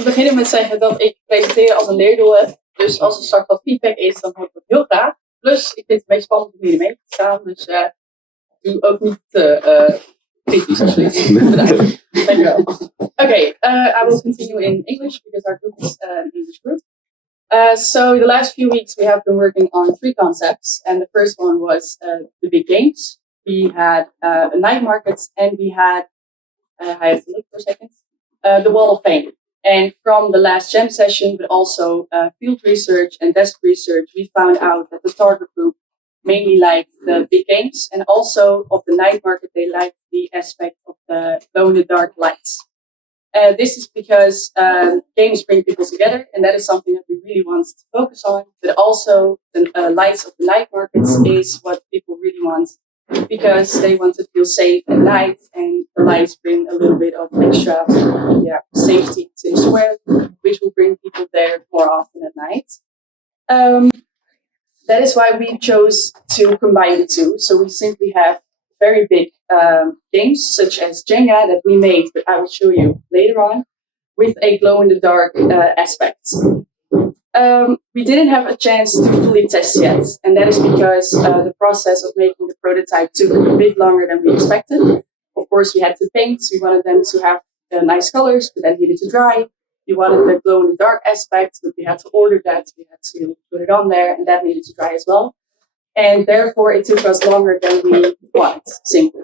te beginnen met zeggen dat ik presenteren als een leerdoel heb. Dus als er straks wat feedback is, dan hoor ik dat heel graag. Plus, ik vind het een beetje spannend om hier mee te staan. Dus doe ook niet te kritisch of zoiets. Bedankt. Dankjewel. Okay, I will continue in English because our group is an English group. So the last few weeks we have been working on 3 concepts. And the first one was the big games. We had a night market and we had, I have to look for a second, the Wall of Fame. And from the last jam session, but also field research and desk research, we found out that the target group mainly liked the big games, and also of the night market, they liked the aspect of the glow-in-the-dark lights. This is because games bring people together, and that is something that we really want to focus on. But also, the lights of the night markets is what people really want, because they want to feel safe at night, and the lights bring a little bit of extra safety to the square, which will bring people there more often at night. That is why we chose to combine the two. So we simply have very big games, such as Jenga, that we made, but I will show you later on, with a glow-in-the-dark aspect. We didn't have a chance to fully test yet, and that is because the process of making the prototype took a bit longer than we expected. Of course, we had to paint. We wanted them to have nice colors, but that needed to dry. We wanted the glow-in-the-dark aspect, but we had to order that. We had to put it on there, and that needed to dry as well. And therefore, it took us longer than we wanted, simply.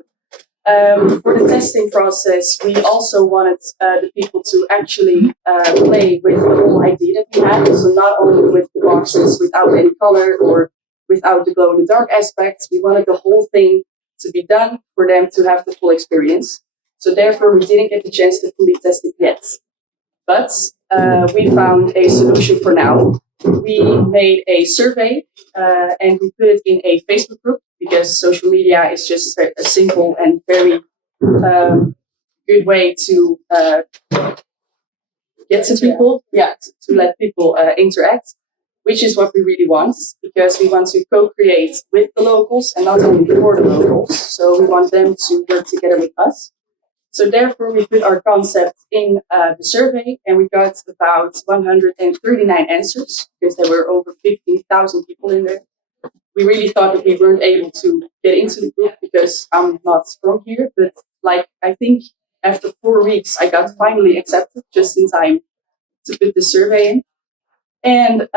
For the testing process, we also wanted the people to actually play with the whole idea that we had. So not only with the boxes without any color or without the glow-in-the-dark aspects, we wanted the whole thing to be done for them to have the full experience. So therefore, we didn't get the chance to fully test it yet. But we found a solution for now. We made a survey and we put it in a Facebook group, because social media is just a simple and very good way to get to people, to let people interact, which is what we really want, because we want to co-create with the locals and not only for the locals. So we want them to work together with us. So therefore, we put our concept in the survey, and we got about 139 answers, because there were over 15,000 people in there. We really thought that we weren't able to get into the group because I'm not from here, but I think after 4 weeks, I got finally accepted just in time to put the survey in. And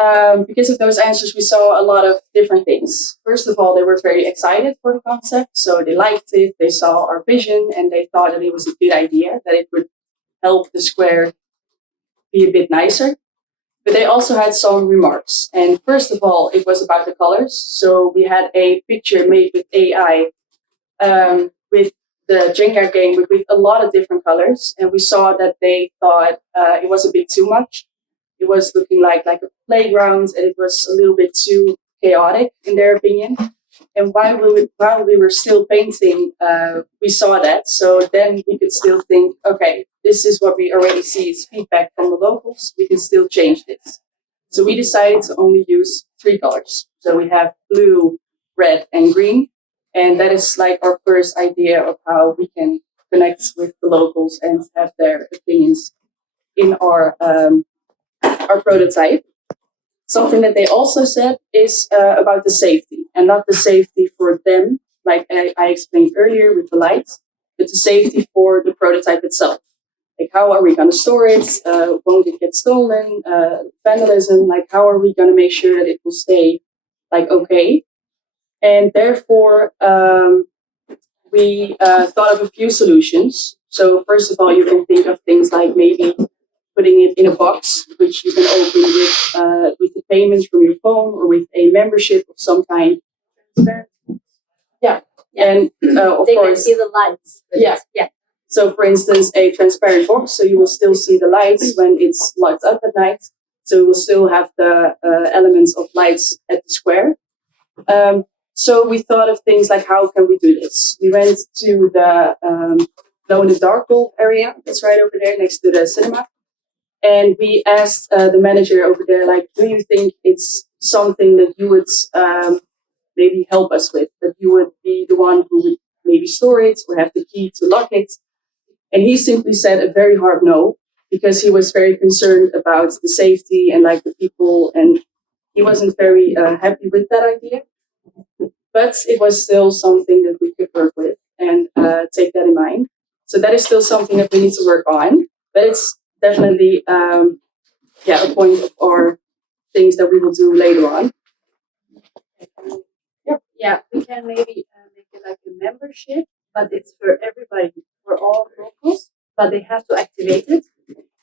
because of those answers, we saw a lot of different things. First of all, they were very excited for the concept. So they liked it, they saw our vision, and they thought that it was a good idea, that it would help the square be a bit nicer. But they also had some remarks. And first of all, it was about the colors. So we had a picture made with AI with the Jenga game with a lot of different colors. And we saw that they thought it was a bit too much. It was looking like a playground, and it was a little bit too chaotic, in their opinion. And while we were still painting, we saw that. So then we could still think, okay, this is what we already see is feedback from the locals. We can still change this. So we decided to only use 3 colors. So we have blue, red, and green. And that is our first idea of how we can connect with the locals and have their opinions in our prototype. Something that they also said is about the safety, and not the safety for them, like I explained earlier with the lights, but the safety for the prototype itself. Like, how are we going to store it? Won't it get stolen? Vandalism, how are we going to make sure that it will stay okay? And therefore, we thought of a few solutions. So first of all, you can think of things like maybe putting it in a box, which you can open with the payments from your phone or with a membership of some kind. Yeah. And of they course, can see the lights. Yeah. So for instance, a transparent box, so you will still see the lights when it's lights up at night. So you will still have the elements of lights at the square. So we thought of things like, how can we do this? We went to the glow-in-the-dark golf area. That's right over there next to the cinema. And we asked the manager over there, do you think it's something that you would maybe help us with? That you would be the one who would maybe store it or have the key to lock it? And he simply said a very hard no. because he was very concerned about the safety and like the people, and he wasn't very happy with that idea. But it was still something that we could work with and take that in mind. So that is still something that we need to work on, but it's definitely a point of our things that we will do later on. Yeah, we can maybe make it like a membership, but it's for everybody, for all locals, but they have to activate it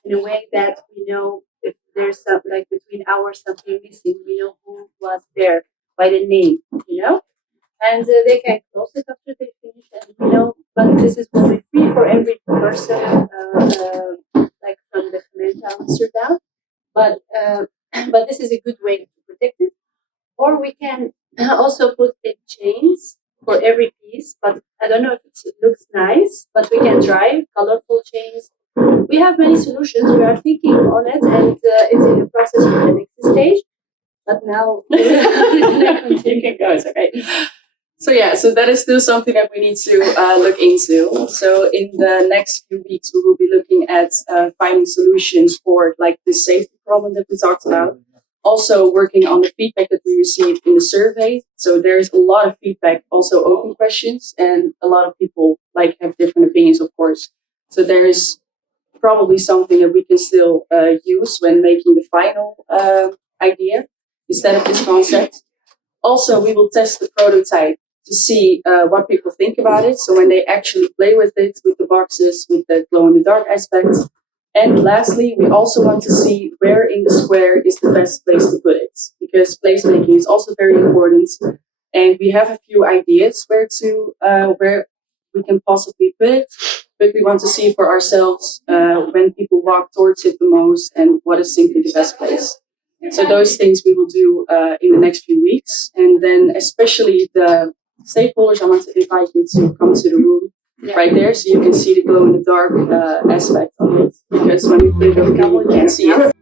in a way that we know if there's some, like between hours something missing, we know who was there by the name, and they can close it after they finish, and but this is will be free for every person, like from the Gemeente Amsterdam, but but this is a good way to protect it. Or we can also put in chains for every piece, but I don't know if it looks nice, but we can try colorful chains. We have many solutions. We are thinking on it, and it's in the process of the next stage. But now you can go. It's okay. So that is still something that we need to look into. So in the next few weeks, we will be looking at finding solutions for like the safety problem that we talked about. Also working on the feedback that we received in the survey. So there's a lot of feedback, also open questions, and a lot of people like have different opinions, of course. So there's probably something that we can still use when making the final idea instead of this concept. Also, we will test the prototype to see what people think about it. So when they actually play with it, with the boxes, with the glow-in-the-dark aspects. And lastly, we also want to see where in the square is the best place to put it, because placemaking is also very important. And we have a few ideas where we can possibly put it, but we want to see for ourselves when people walk towards it the most and what is simply the best place. So those things we will do in the next few weeks. And then especially the stakeholders, I want to invite you to come to the room right there so you can see the glow-in-the-dark aspect of it. Because when we put it over here, you can't see it.